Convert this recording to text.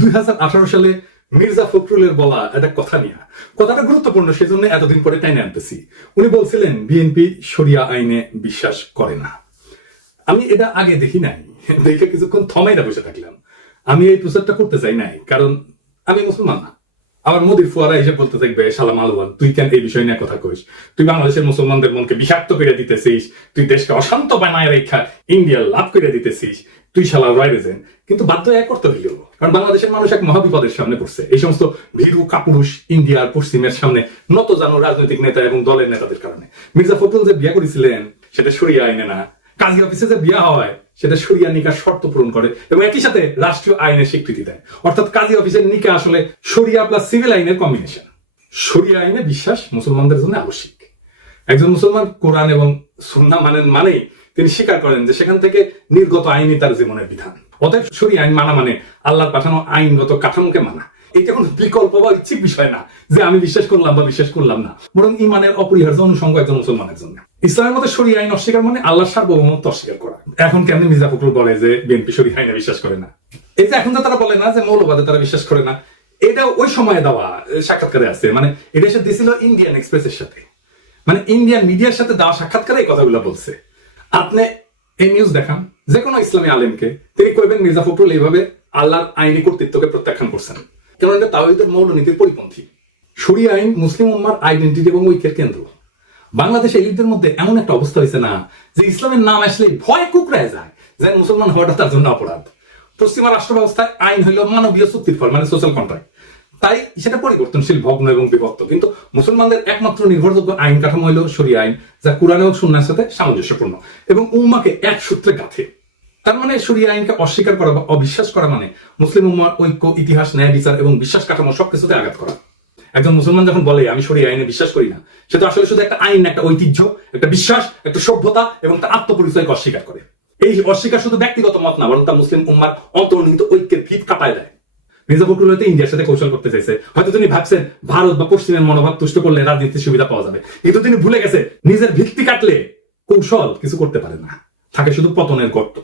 2018 সালে মির্জা ফখরুলের বলা একটা কথা নিয়ে, কথাটা গুরুত্বপূর্ণ, সেজন্য এতদিন পরে টাইনে আনতেছি। উনি বলছিলেন বিএনপি শরিয়া আইনে বিশ্বাস করে না। আমি এটা আগে দেখি নাই, দেখে কিছুক্ষণ থমাইটা বসে থাকলাম। আমি এই প্রচারটা করতে চাই নাই, কারণ আমি মুসলমান না। আমার মোদির ফুয়ারা এসে বলতে থাকবে, সালাম আলওয়ান, তুই কেন এই বিষয় নিয়ে কথা কইস? তুই বাংলাদেশের মুসলমানদের মনকে বিষাক্ত করে দিতেছিস, তুই দেশকে অশান্ত বানায় রেখা ইন্ডিয়া লাভ করে দিতেছিস, তুই শালা রয়রেজেন। কিন্তু বাধ্য এক করতে হইল, কারণ বাংলাদেশের মানুষ এক মহাবিপদের সামনে পড়ছে। এই সমস্ত ভীরু কাপুরুষ ইন্ডিয়ার পশ্চিমের সামনে নত জানো রাজনৈতিক নেতা এবং দলের নেতাদের কারণে। মির্জা ফখরুল যে বিয়ে করেছিলেন সেটা শরিয়া আইনে না, কাজী অফিসে যে বিয়া হয় সেটা শরিয়া নিকাহ শর্ত পূরণ করে এবং একই সাথে রাষ্ট্রীয় আইনের স্বীকৃতি দেয়। অর্থাৎ কাজী অফিসের নিকাহ আসলে শরিয়া প্লাস সিভিল আইনের কম্বিনেশন। শরিয়া আইনে বিশ্বাস মুসলমানদের জন্য আবশ্যিক। একজন মুসলমান কোরআন এবং সুন্নাহ মানেন, মানেই তিনি স্বীকার করেন যে সেখান থেকে নির্গত আইনই তার জীবনের বিধান। অতএব শরিয়া আইন মানা মানে আল্লাহর পাঠানো আইনগত কাঠামোকে মানা। এটা কোনো বিকল্প বা ইচ্ছিক বিষয় না যে আমি বিশ্বাস করলাম বা বিশ্বাস করলাম না, বরং ইমানের অপরিহার্য অনুষঙ্গ একজন মুসলমানের জন্য। ইসলামের মধ্যে শরিয়া আইন অস্বীকার মানে আল্লাহর সার্বভৌমত্ব অস্বীকার করা। এখন কেমনি মির্জা ফখরুল বলে যে বিএনপি শরিয়া আইনে বিশ্বাস করে না? এই যে এখন তো তারা বলে না যে মৌলবাদে তারা বিশ্বাস করে না, এটা ওই সময় দেওয়া সাক্ষাৎকারে আছে। মানে এটা এসে দিয়েছিল ইন্ডিয়ান এক্সপ্রেসের সাথে, মানে ইন্ডিয়ান মিডিয়ার সাথে দেওয়া সাক্ষাৎকারে এই কথাগুলো বলছে। আপনি এই নিউজ দেখান যে কোনো ইসলামী আলেমকে, তিনি কইবেন মির্জা ফখরুল এইভাবে আল্লাহর আইনি কর্তৃত্বকে প্রত্যাখ্যান করছেন, কারণ এটা তাওহীদের মৌলনীতির পরিপন্থী। শরিয়া আইন মুসলিম উম্মার আইডেন্টিটি এবং ঐক্যের কেন্দ্র। বাংলাদেশ এলিটদের মধ্যে এমন একটা অবস্থা হয়েছে না যে ইসলামের নাম আসলে ভয় কুকড়ায় যায়, যে মুসলমান হওয়াটা তার জন্য অপরাধ। পশ্চিমা রাষ্ট্র ব্যবস্থায় আইন হইল মানবীয় চুক্তির ফল, মানে সোশ্যাল কন্ট্রাক্ট। তাই সেটা পরিবর্তনশীল, ভগ্ন এবং বিভক্ত। কিন্তু মুসলমানদের একমাত্র নির্ভরযোগ্য আইন কাঠামো হইল শরিয়া আইন, যা কুরআন এবং সুন্নাহর সাথে সামঞ্জস্যপূর্ণ এবং উম্মাকে এক সূত্রে গাঁথে। তার মানে শরিয়া আইনকে অস্বীকার করা বা অবিশ্বাস করা মানে মুসলিম উম্মার ঐক্য, ইতিহাস, ন্যায় বিচার এবং বিশ্বাস কাঠামো সবকিছুতে আঘাত করা। একজন মুসলমান যখন বলে আমি শরিয়া আইনে বিশ্বাস করি না, সেটা আসলে শুধু একটা আইন, একটা ঐতিহ্য, একটা বিশ্বাস, একটা সভ্যতা এবং তার আত্মপরিচয়কে অস্বীকার করে। এই অস্বীকার শুধু ব্যক্তিগত মত না, বরং তা মুসলিম উম্মার অন্তর্নিহিত ঐক্যের ভিত কাটায় দেয়। মির্জা ফখরুল হয়তো ইন্ডিয়ার সাথে কৌশল করতে চাইছে, হয়তো তিনি ভাবছেন ভারত বা পশ্চিমের মনোভাব তুষ্ট করলে রাজনীতির সুবিধা পাওয়া যাবে, কিন্তু তিনি ভুলে গেছে নিজের ভিত্তি কাটলে কৌশল কিছু করতে পারে না, থাকে শুধু পতনের গর্ত।